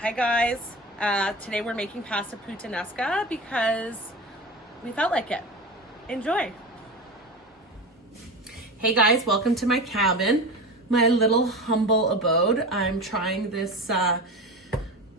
Hi guys, today we're making pasta Puttanesca because we felt like it. Enjoy. Hey guys, welcome to my cabin, my little humble abode. I'm trying this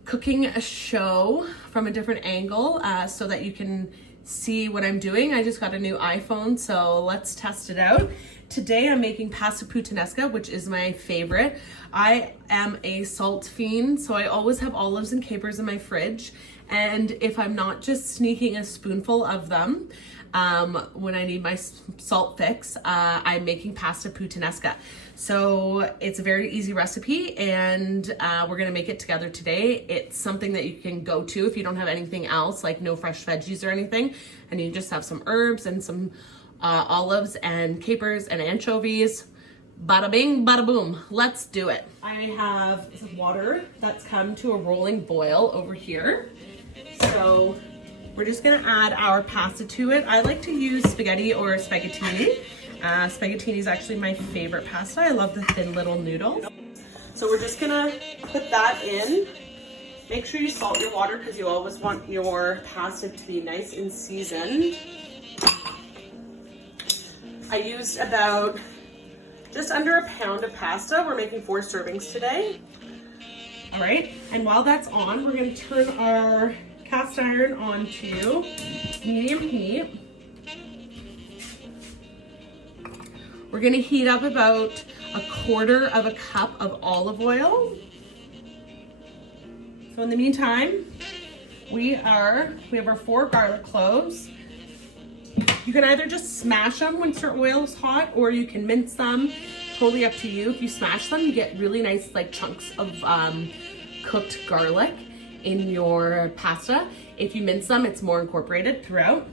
cooking a show from a different angle so that you can see what I'm doing. I just got a new iPhone, so let's test it out. Today I'm making pasta Puttanesca, which is my favorite. I am a salt fiend, so I always have olives and capers in my fridge. And if I'm not just sneaking a spoonful of them when I need my salt fix, I'm making pasta Puttanesca. So it's a very easy recipe, and we're gonna make it together today. It's something that you can go to if you don't have anything else, like no fresh veggies or anything, and you just have some herbs and some olives and capers and anchovies. Bada bing, bada boom. Let's do it. I have some water that's come to a rolling boil over here. So we're just gonna add our pasta to it. I like to use spaghetti or spaghettini. Spaghettini is actually my favorite pasta. I love the thin little noodles. So we're just gonna put that in. Make sure you salt your water because you always want your pasta to be nice and seasoned. I used about just under a pound of pasta. We're making 4 servings today. All right, and while that's on, we're gonna turn our cast iron on to medium heat. We're gonna heat up about 1/4 cup of olive oil. So in the meantime, we have our 4 garlic cloves. You can either just smash them once your oil is hot, or you can mince them. Totally up to you. If you smash them, you get really nice like chunks of cooked garlic in your pasta. If you mince them, it's more incorporated throughout.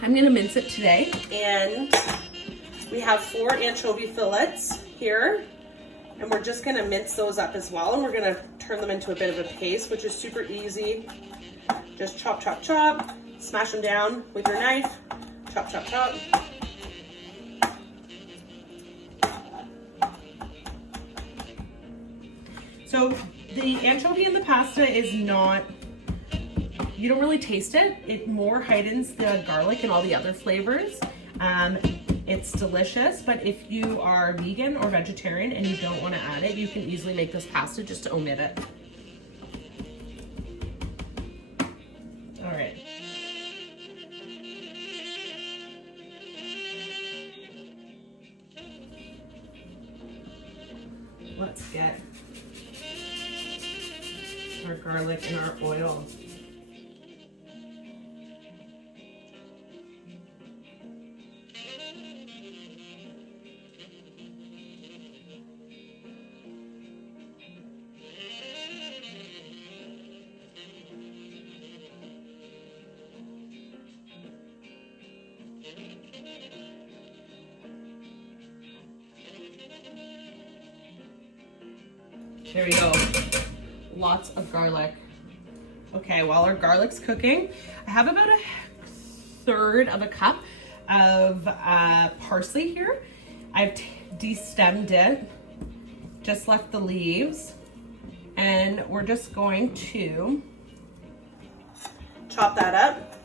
I'm gonna mince it today. And we have 4 anchovy fillets here, and we're just gonna mince those up as well. And we're gonna turn them into a bit of a paste, which is super easy. Just chop, chop, chop, smash them down with your knife. Chop, chop, chop. So the anchovy in the pasta is not, you don't really taste it. It more heightens the garlic and all the other flavors. It's delicious, but if you are vegan or vegetarian and you don't want to add it, you can easily make this pasta just to omit it. All right. Let's get our garlic and our oil. There we go. Lots of garlic. Okay, while our garlic's cooking, I have about 1/3 cup of parsley here. I've de-stemmed it, just left the leaves, and we're just going to chop that up.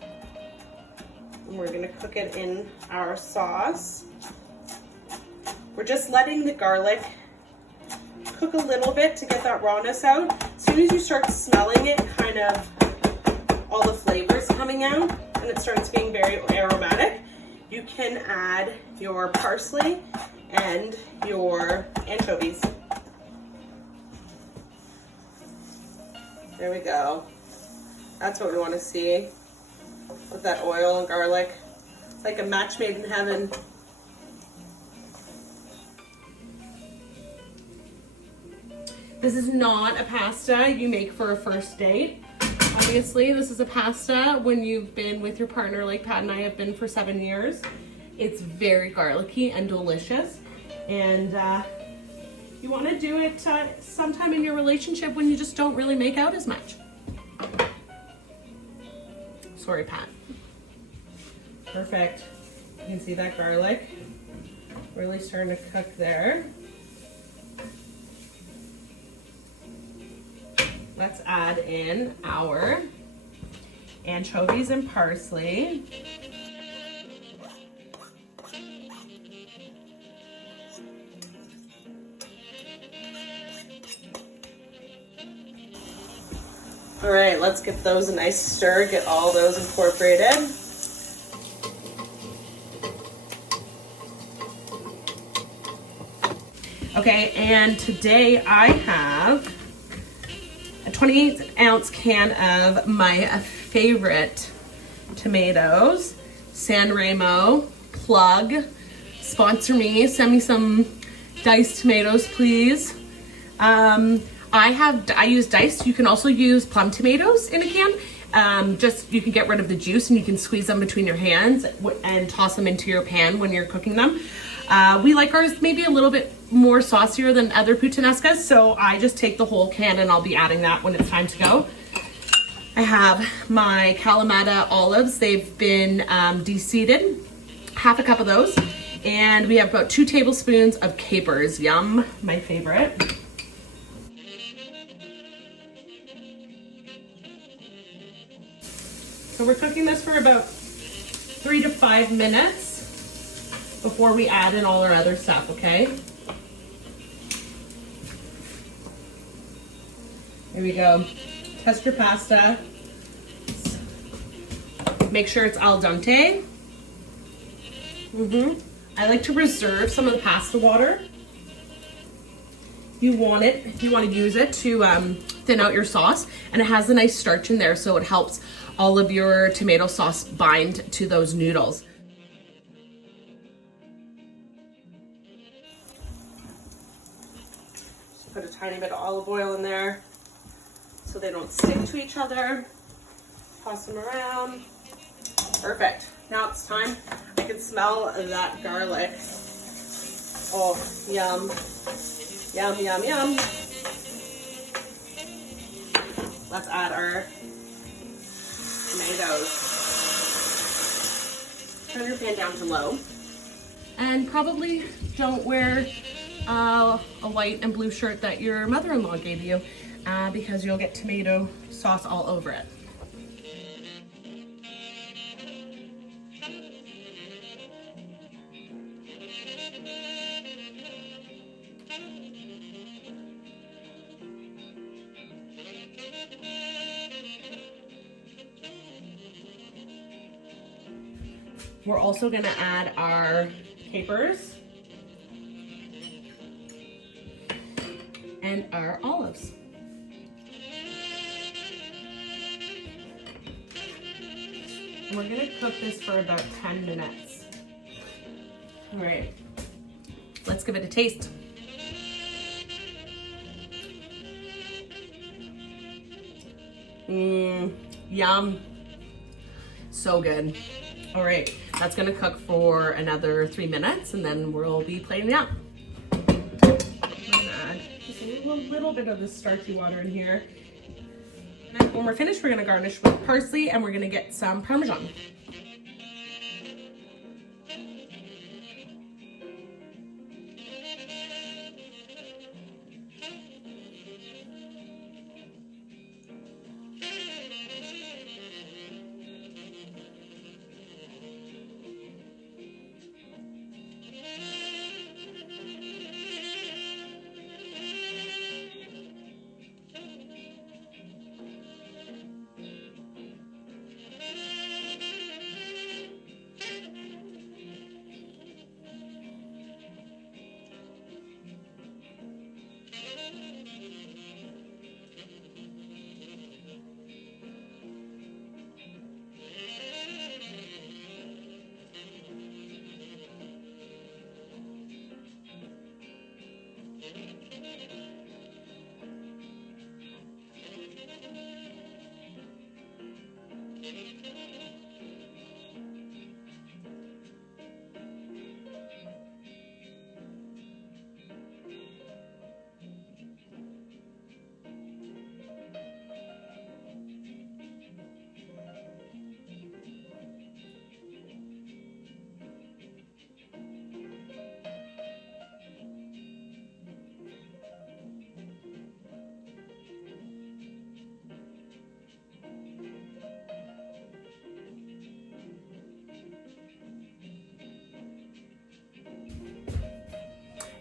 And we're gonna cook it in our sauce. We're just letting the garlic cook a little bit to get that rawness out. As soon as you start smelling it, kind of all the flavors coming out, and it starts being very aromatic, you can add your parsley and your anchovies. There we go. That's what we want to see with that oil and garlic. It's like a match made in heaven. This is not a pasta you make for a first date. Obviously, this is a pasta when you've been with your partner, like Pat and I have been for 7 years. It's very garlicky and delicious. And you want to do it sometime in your relationship when you just don't really make out as much. Sorry, Pat. Perfect. You can see that garlic really starting to cook there. Let's add in our anchovies and parsley. All right, let's give those a nice stir, get all those incorporated. Okay, and today I have a 28-ounce can of my favorite tomatoes, San Remo, plug, sponsor me, send me some diced tomatoes, please. I use diced. You can also use plum tomatoes in a can. Just you can get rid of the juice and you can squeeze them between your hands and toss them into your pan when you're cooking them. We like ours maybe a little bit more saucier than other puttanescas, so I just take the whole can and I'll be adding that when it's time to go. I have my Kalamata olives. They've been de-seeded, half a cup of those. And we have about 2 tablespoons of capers. Yum, my favorite. So we're cooking this for about 3 to 5 minutes before we add in all our other stuff, okay? Here we go. Test your pasta. Make sure it's al dente. I like to reserve some of the pasta water. You want to use it to thin out your sauce, and it has a nice starch in there, so it helps all of your tomato sauce bind to those noodles. Just put a tiny bit of olive oil in there so they don't stick to each other. Toss them around. Perfect. Now it's time. I can smell that garlic. Oh, yum. Yum, yum, yum. Let's add our tomatoes. Turn your pan down to low. And probably don't wear a white and blue shirt that your mother-in-law gave you because you'll get tomato sauce all over it. We're also going to add our capers and our olives. We're going to cook this for about 10 minutes. All right, let's give it a taste. Yum. So good. All right, that's gonna cook for another 3 minutes and then we'll be plating it up. I'm gonna add just a little bit of this starchy water in here. And then when we're finished, we're gonna garnish with parsley and we're gonna get some Parmesan.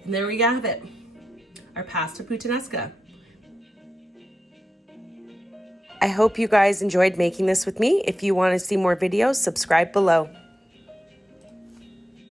And there we have it, our pasta puttanesca. I hope you guys enjoyed making this with me. If you want to see more videos, subscribe below.